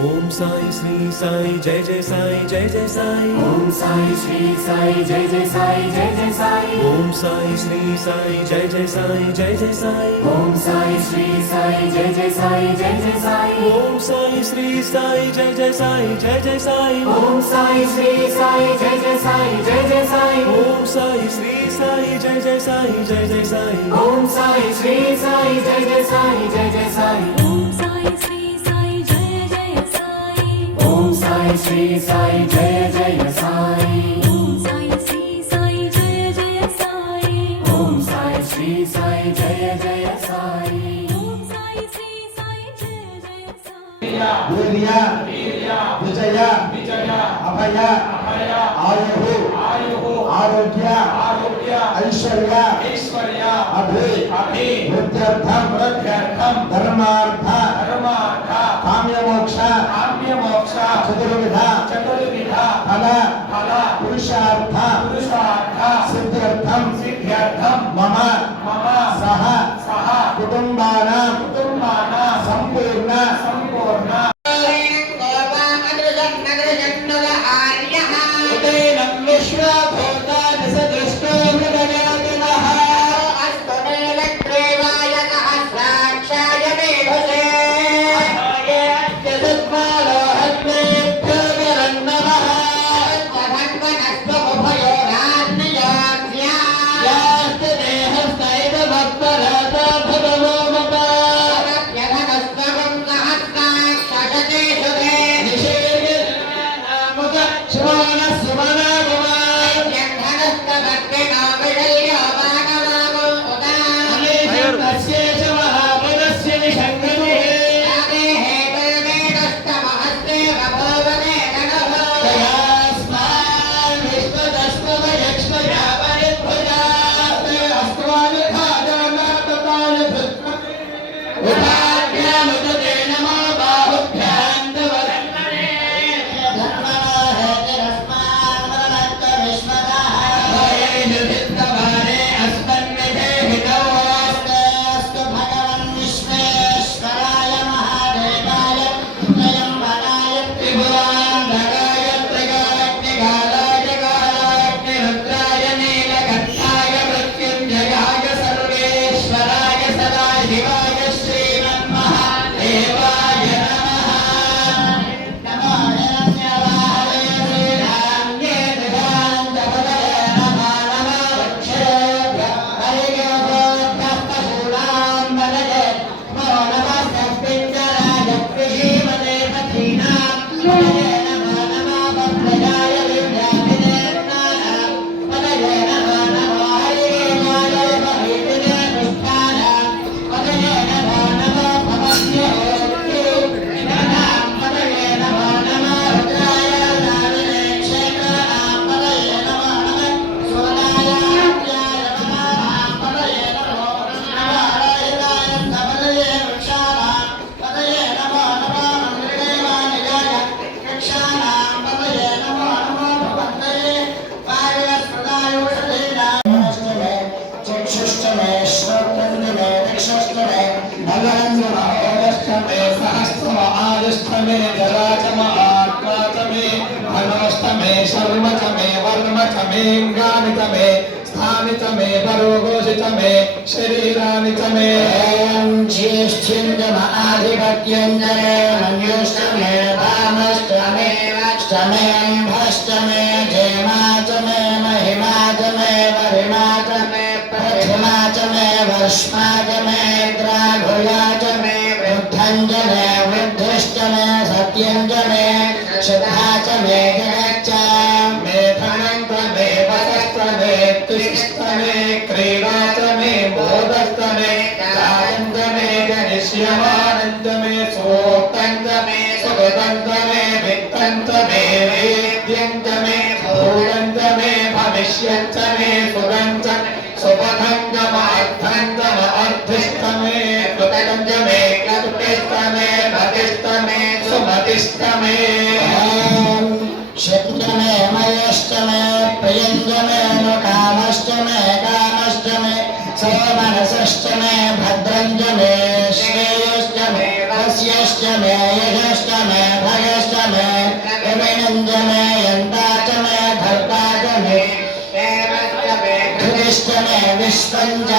ओम साई श्री साई जय जय साई जय जय साई। ओम साई श्री साई जय जय साई जय जय साई। ओम साई श्री साई जय जय साई जय जय साई। ओम साई श्री साई जय जय साई जय जय साई। ओम साई श्री साई जय जय साई जय जय साई। ओम साई श्री साई जय जय साई जय जय साई। ओम साई श्री साई जय जय साई जय जय साई। ओम साई श्री साई जय जय साई जय जय साई। ओम साई श्री साई जय जय साई। ओम साई श्री साई जय जय साई। ओम साई श्री साई जय जय साई। ओम साई श्री साई जय जय साई। ओम साई श्री साई जय जय साई। वीर्य विजय अभय आयु आरोग्य ऐश्वर्य अभि वृद्ध्यर्थम धर्मार्थ काम्यमोक्ष चतुर्विध फल पुरुषार्थ सिद्ध्यर्थम मम सह कुटुंबानां संपूर्ण स्थानितमे परोघोषितमे शरीरानितमे ज्येष्ठ्यञ्जमाधिपत्यञ्जने मन्युष्टमे भामष्टमे भष्टमे धेमाचमे महिमाचमे वरिमाचमे प्रथिमाचमे भस्माचमे द्राघुयाचमे वृद्धञ्जने वृद्धिष्टमे सत्यञ्जमे शुद्धाचमे जगच्चामे धनङ्क्रमे वसस्त्रमे तुष्टमे क्रीडाचमे बोधस्तमे कायन्दमे जनिष्यमानन्दमे सोक्तन्दमे सुगतन्दमे वित्तन्दमे वेद्यन्दमे भूगन्दमे भविष्यन्तमे सुगन्धमे सुपथन्दमार्थन्दम अर्धिष्टमे कृतगन्धमे कल्पिष्टमे भतिष्टमे सुमतिष्टमे शक्तमे मयष्टमे प्रियञ्जमे कामष्टमे कामष्टमे सोमनसष्टमे भद्रञ्जमे श्रेयष्टमे यस्यष्टमे यशष्टमे भयष्टमे यमिनञ्जमे यन्ताचमे धर्ताचमे धृतिष्टमे विश्वञ्च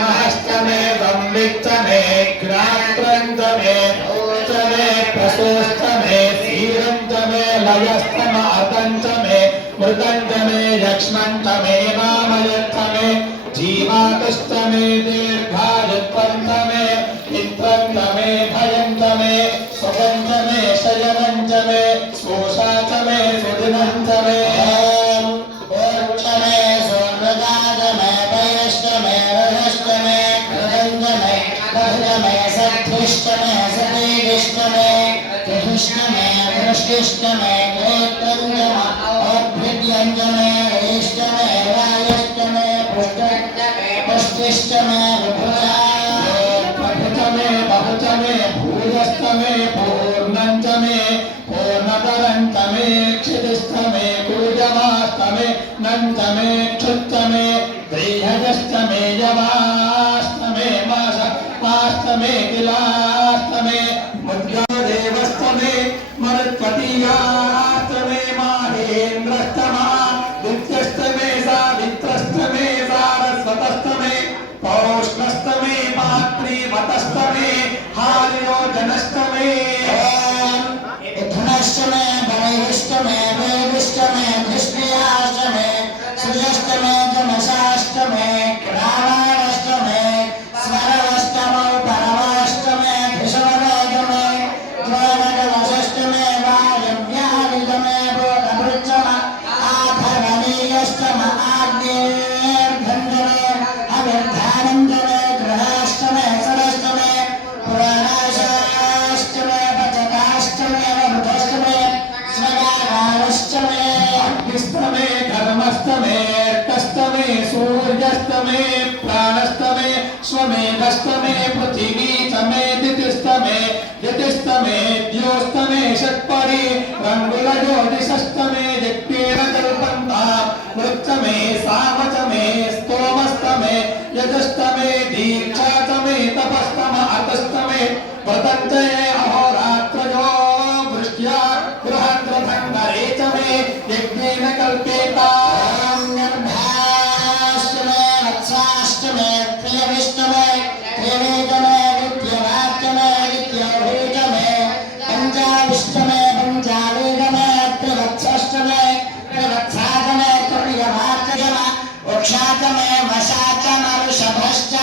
महस्तमे संवित्तमे ग्रात्रन्तमे भूतमे प्रसोस्तमे सीरन्तमे लयस्तम अतन्तमे मृतन्तमे लक्ष्मन्तमे वामयत्तमे जीवातस्तमे दीर्घायुत्पन्तमे इन्द्रन्तमे भयन्तमे स्वगन्तमे शयनन्तमे सोषातमे सुदिनन्तमे ओक्षमे सोमृगातमे पयष्टमे रजष्टमे कृदन्तमे बद्धमे सत्त्विष्टमे सतीष्टमे त्रिष्टमे वृष्टिष्टमे नेत्रञ्जम अभ्युद्यञ्जमे इष्टमे रायष्टमे पुष्टिष्टमे विभुजा पठुतमे बहुतमे भूयस्तमे पूर्णन्तमे पूर्णतरन्तमे क्षितिस्तमे कुर्जमास्तमे नन्तमे क्षुत्तमे दैहजस्तमे यवास्तमे मास्तमे किलास्तमे मुद्गादेवस्तमे मरुत्पतीयास्तमे माहेन्द्रस्तमा विद्यस्तमे सावित्रस्तमे सारस्वतस्तमे पौष्णस्तमे मातृवतस्तमे हार्योजनस्तमे धनस्तमे बलहिष्टमे वेदिष्टमे धृष्टियाष्टमे सुजस्तमे जनसाष्टमे रामाष्टमे स्वरवष्टमो परमाष्टमे धृषवनोजमे द्वैनकवशष्टमे वायव्याविजमे बोधभृच्छम आधरणीयष्टम आग्नेर्भञ्जने अविर्धानञ्जने गृहाष्टमे सरष्टमे पुराणाशाष्टमे पचकाष्टमे वृद्धष्टमे स्वगागारष्टमे अग्निष्टमे धर्मस्तमे अर्कस्तमे सूर्यस्तमे प्राणस्तमे स्वमेधस्तमे पृथिवीतमे दितिस्तमे यतिस्तमे द्योस्तमे षट्परि रङ्गुलज्योतिषस्तमे यज्ञेन कल्पन्ता मृत्तमे सामतमे स्तोमस्तमे यजस्तमे दीक्षातमे तपस्तम अतस्तमे व्रतञ्जये अहोरात्रयो वृष्ट्या बृहद्रथङ्गरे च मे यज्ञेन कल्पेता निर्भाष्टमे वत्साष्टमे प्रियविष्टमे त्रिवेदमे विद्यवाक्यमे विद्योभीजमे पञ्चाविष्टमे पञ्चावेदमे त्रिवत्सष्टमे त्रिवत्सातमे त्रियवाक्यजम वक्षातमे वशाचमऋषभश्च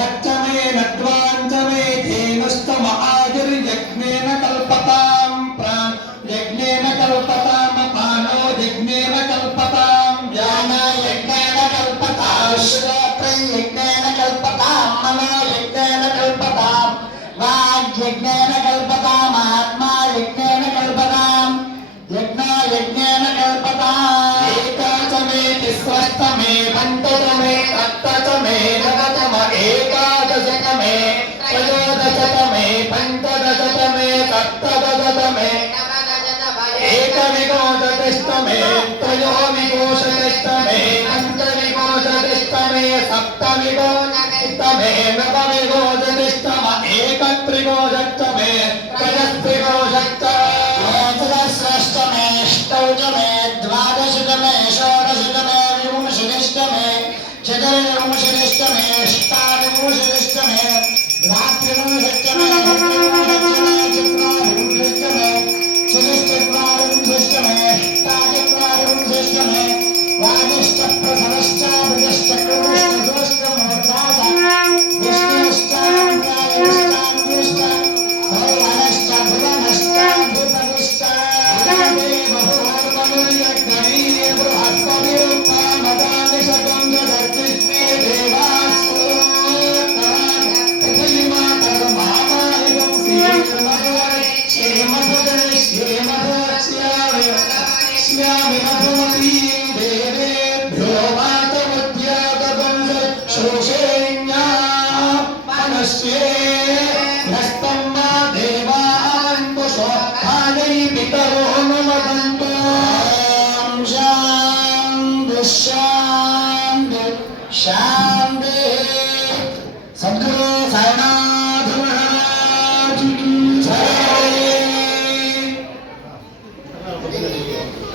हत्तमे नड्वान्तमे धेनुस्तम आयुर्यज्ञेन कल्पतां प्राण यज्ञेन कल्पतां पानो यज्ञेन कल्पतां ज्ञानो यज्ञेन कल्पतां श्रोत्रं यज्ञेन कल्पतां मनो यज्ञेन कल्पतां वाग्यज्ञेन कल्पताम् आत्मा यज्ञेन कल्पतां यज्ञो यज्ञेन कल्पताम् एकादशमे तिस्रष्टमे पञ्चदशमे सप्तदशमे नवदशम एकादशतमे त्रयोदशतमे पञ्चदशतमे सप्तदशतमे एकविंशतिष्टमे त्रयोविंशतिष्टमे पञ्चविंशतिष्टमे सप्तविंशतिष्टमे नवविंशतिष्टम एकत्रिंशत्तमे त्रयस्त्रिंशत्तमे अष्टौतमे द्वादशतमे षोडशतमे विंशतिष्टमे चतुर्विंशतिष्टमे अष्टाविंशतिष्टमे द्वात्रिंशत्तमे चतुर्विंशत्तमे चतुर्विंशत्तमे चतुश्चत्वारिंशत्तमे अष्टाचत्वारिंशत्तमे वादिष्टप्रसवश्चाभिष्टकृष्णसोष्टमोर्धास विष्णुश्चान्द्रायश्चान्द्रिष्ट भगवानश्च भुवनश्चाधिपतिश्च बहुवर्मनुर्यज्ञनी बृहस्पतिरुपमदानिशतं जगत्विश्वे देवास्तु पृथिवीमातर्मामाहितं श्यामि मधुमतीं देवेभ्यो मातमुद्यागतं शोषेण्या मनस्ये हस्तं मा देवान् पुष्पाणि पितरो नुमदन्तु शान्ति शान्ति शान्ति सद्गुरु साईनाथ పొద్దున